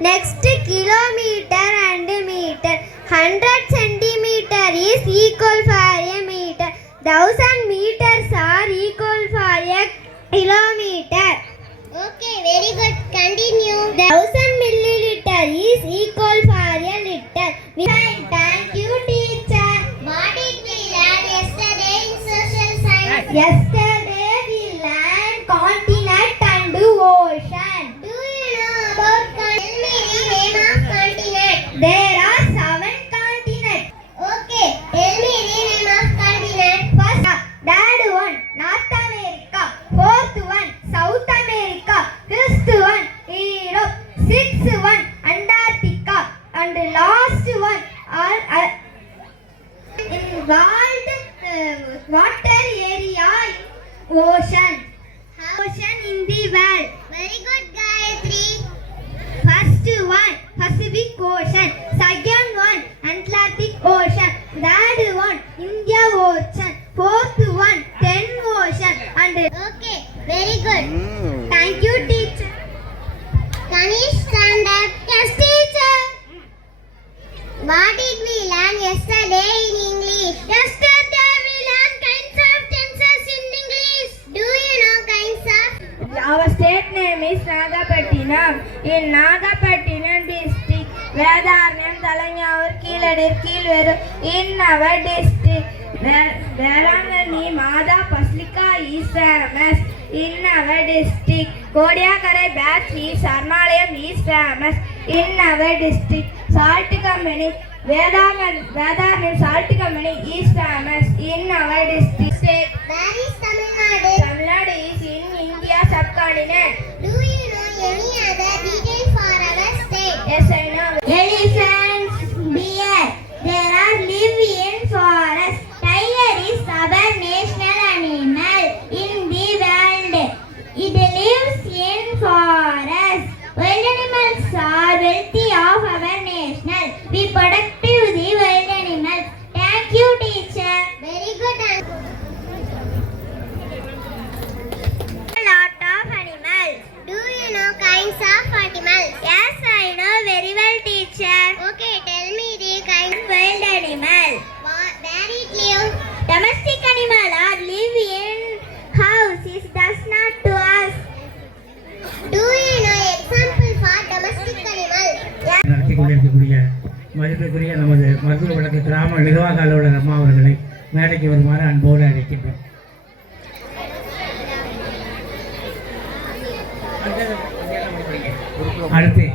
Next, kilometer and meter. 100 centimeter is equal for a meter. 1000 meters are equal for a kilometer. Okay, very good. Continue. 1000 milliliter is equal for a liter. Thank you, teacher. What did we learn yesterday in social science? Yesterday we learned continent and ocean. Do you know about tell me the name of continent? There are 7 continents. Okay, tell me the name of continent. First, third one, North America. Fourth one, South America. Fifth one, Europe. Sixth one, Antarctica. And last one, involved water area, ocean. Ocean in the world. Very good, Gayatri. First one, Pacific Ocean. Second one, Atlantic Ocean. Third one, India Ocean. Fourth one, Ten Ocean. And Okay, very good. thank you, teacher. Kanish, stand up. Yes, teacher. What did we learn yesterday in English? Yesterday we learned kinds of tenses in English. Do you know kinds of? Our state name is Nagapattinam. In Nagapattinam district, Vedarnam, Thalanyaur, Keeladir, Keelveru. In our district, Verangani, Mada, Paslika is famous. In our district, Kodiakarai Batch is Sarmalayam is famous. In our district, Salt Company, Vedarnam Salt Company is famous. In our district, state, Where is Tamil Nadu? Tamil Nadu is in India subcontinent. Do you know any other detail for our state? Yes, I know. Elephants, deer, there are live in forest. Tiger is our national animal in the world. It lives in forest. Wild animals are wealthy of our national. We protect the wild animals. Thank you, teacher. Very good. A lot of animals. Do you know kinds of animals? Yes, I know very well, teacher. Okay, tell me the kind. Wild animal. Where it live? Domestic animal or live in house is does not to us. Do you know example for domestic animal? நடத்தி கொண்டிருக்கக்கூடிய மதிப்பிற்குரிய நமது மருத்துவ வழக்கு கிராம நிர்வாக அலுவலர் அம்மா அவர்களை மேடைக்கு வருமாறு அன்போடு அழைக்கின்றோம். அடுத்து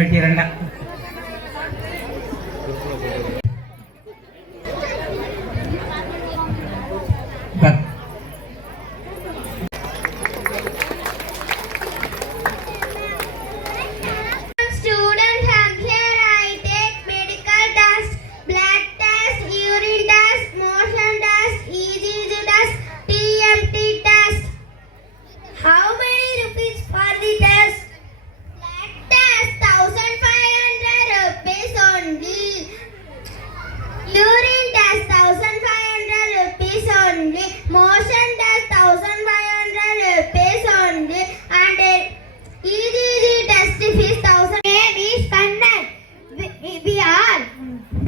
வெட்டி 2 Students, I'm here. I take medical test, blood test, urine test, motion test, ECG test, TMT test. How many rupees for the test? Blood test 1500 rupees only. Urine test 1500 rupees only. Motion test 1500 rupees only. And ECG test fees 1000. Name is Kannan. We are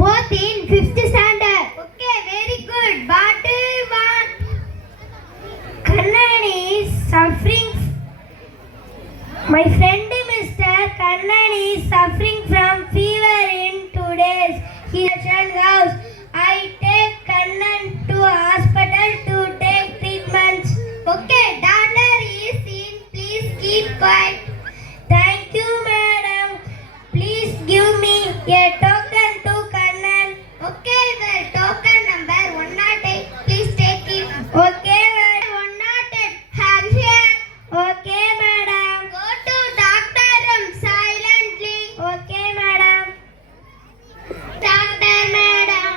both in 5th standard. Okay, very good. What do you want? Kannan is suffering. My friend Mr. Kannan is suffering from fever in 2 days. He is house. I take Kannan to hospital to take treatments. Okay, doctor is in. Please keep quiet. Thank you, madam. Please give me a token to Kannan. Okay, the token number 108. Please take it. Okay, madam. 108. Have here. Okay, madam. Go to doctor room silently. Okay, madam. Doctor, madam.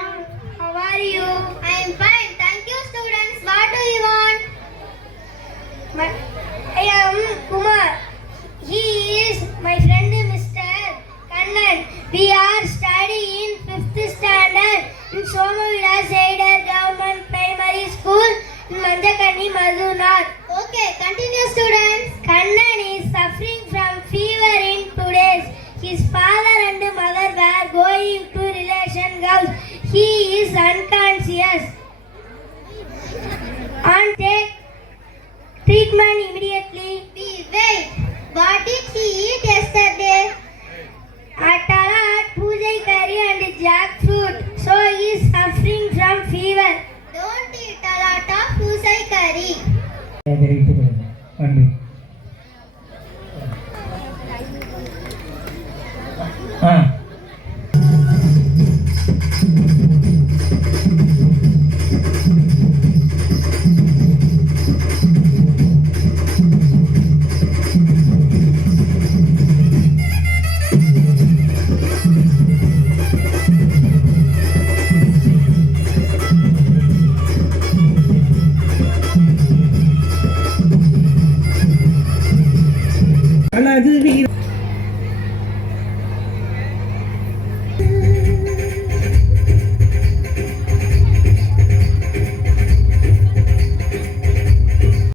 How are you? I am fine. Thank you, students. What do you want? I am Kumar. He is my friend Mr. Kannan. We are studying in 5th standard in Somavila Saider Government Primary School in Manjakani, Madunar. Okay, continue, students. Kannan is suffering from fever in 2 He is unconscious. And take treatment immediately. Wait, what did he eat yesterday? Atala had pujai curry and jackfruit. So he is suffering from fever. Don't eat a lot of pusai curry. தெரிவித்துக் கொள்ளுங்கள். நன்றி.